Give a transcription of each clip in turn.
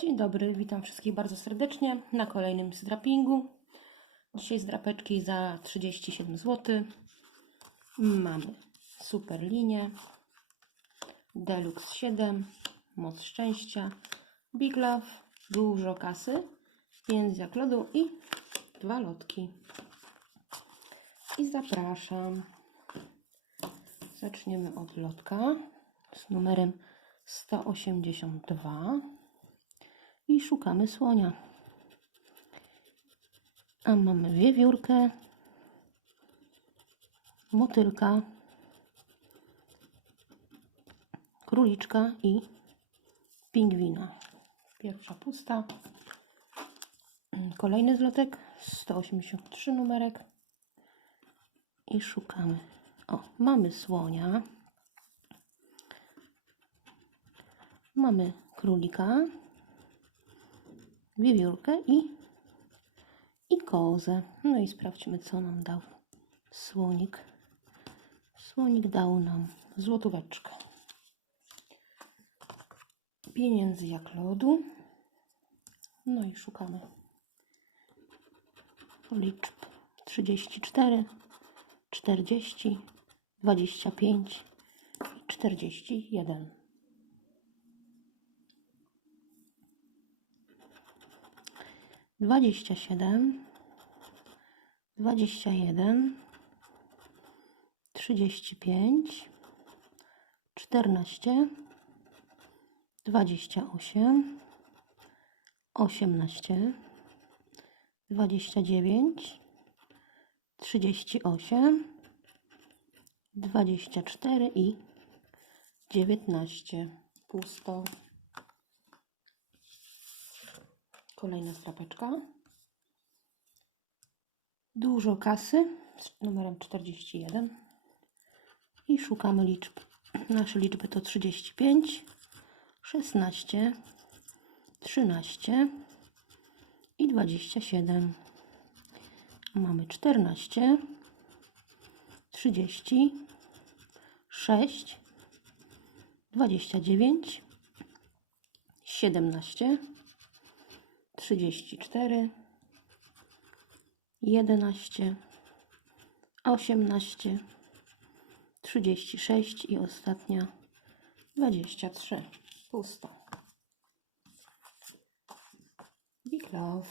Dzień dobry, witam wszystkich bardzo serdecznie na kolejnym zdrapingu. Dzisiaj zdrapeczki za 37 zł. Mamy super linię, Deluxe 7, Moc Szczęścia, Big Love, dużo kasy, język lodu i dwa lotki. I zapraszam. Zaczniemy od lotka z numerem 182 i szukamy słonia. A mamy wiewiórkę, motylka, króliczka i pingwina. Pierwsza pusta. Kolejny zlotek, 183 numerek. I szukamy. O, mamy słonia. Mamy królika, wiewiórkę i, i kozę. No i sprawdźmy, co nam dał słonik. Słonik dał nam złotóweczkę. Pieniędzy jak lodu. No i szukamy liczb 34, 40, 25 i 41. dwadzieścia siedem, dwadzieścia jeden, trzydzieści pięć, czternaście, dwadzieścia osiem, osiemnaście, dwadzieścia dziewięć, trzydzieści osiem, dwadzieścia cztery i dziewiętnaście. Pusto. Kolejna strapeczka. Dużo kasy z numerem 41. I szukamy liczb. Nasze liczby to 35, 16, 13 i 27. Mamy 14, 30, 6, 29, 17, 34, 11, 18, 36 i ostatnia 23. Pusto. Big Love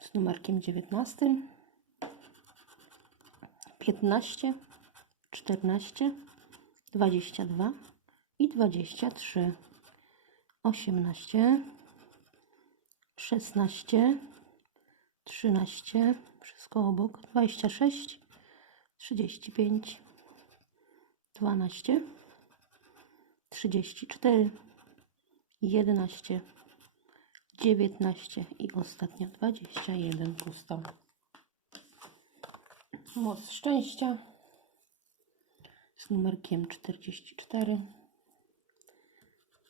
z numerkiem 19, 15, 14, 22 i 23. 18, 16, 13, wszystko obok, 26, 35, 12, 34, 11, 19 i ostatnia 21 pusto. Moc szczęścia z numerkiem 44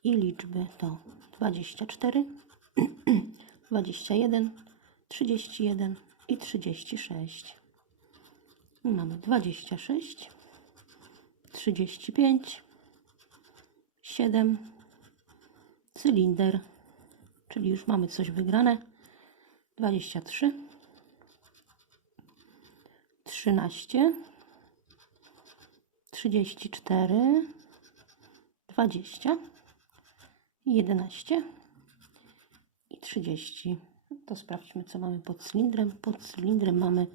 i liczby to 24, 21, 31 i 36. Mamy 26, 35, 7, cylinder, czyli już mamy coś wygrane. 23, 13, 34, 20, 11 i 30. To sprawdźmy, co mamy pod cylindrem. Pod cylindrem mamy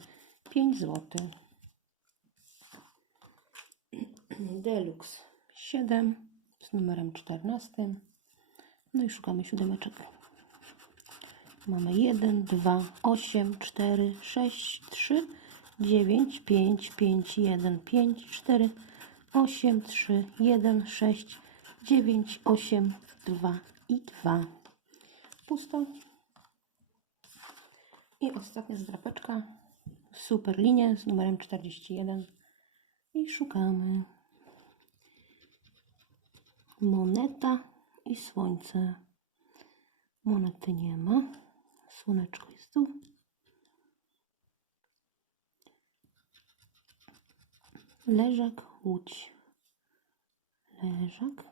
5 zł. Deluxe 7 z numerem 14. No i szukamy siódemeczek. Mamy 1, 2, 8, 4, 6, 3, 9, 5, 5, 1, 5, 4, 8, 3, 1, 6, 9, 8, 2 i 2. Pusto. I ostatnia zdrapeczka. Super linie z numerem 41. I szukamy. Moneta i słońce. Monety nie ma. Słoneczko jest tu. Leżak, łódź. Leżak.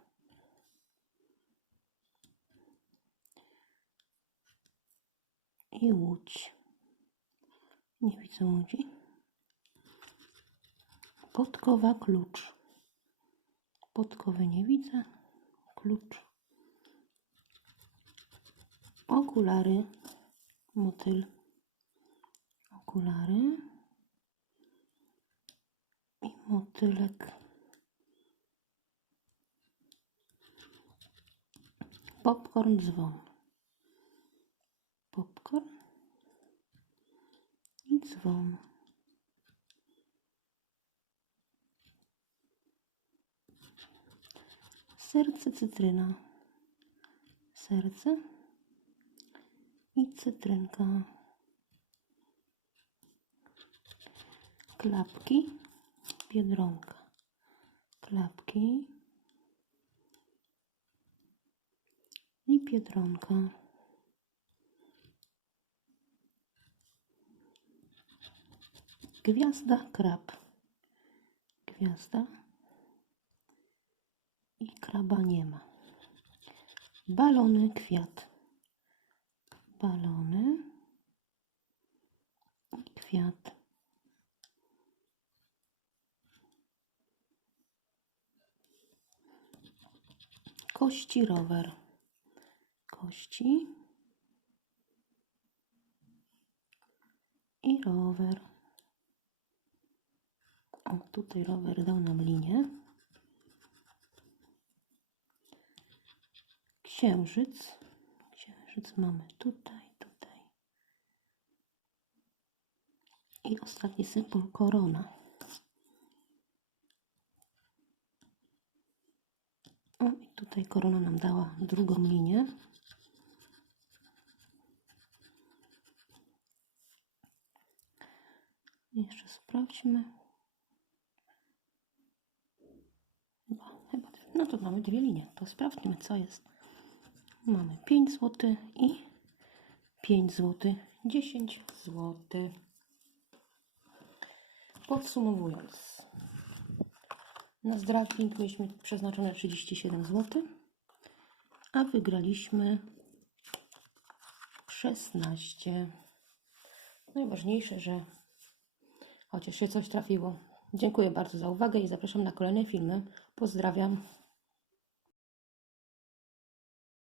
I łódź. Nie widzę łodzi. Podkowa, klucz. Podkowy nie widzę. Klucz. Okulary, motyl. Okulary i motylek. Popcorn, dzwon. Popcorn i dzwon. Serce, cytryna. Serce i cytrynka. Klapki, biedronka. Klapki i biedronka. Gwiazda, krab. Gwiazda i kraba nie ma. Balony, kwiat. Balony i kwiat. Kości, rower. Kości i rower. O, tutaj rower dał nam linię. Księżyc. Księżyc mamy tutaj, tutaj. I ostatni symbol korona. O, i tutaj korona nam dała drugą linię. Jeszcze sprawdźmy. No to mamy dwie linie. To sprawdźmy, co jest. Mamy 5 zł i 5 zł, 10 zł. Podsumowując, na zdradling mieliśmy przeznaczone 37 zł, a wygraliśmy 16. Najważniejsze, że chociaż się coś trafiło. Dziękuję bardzo za uwagę i zapraszam na kolejne filmy. Pozdrawiam.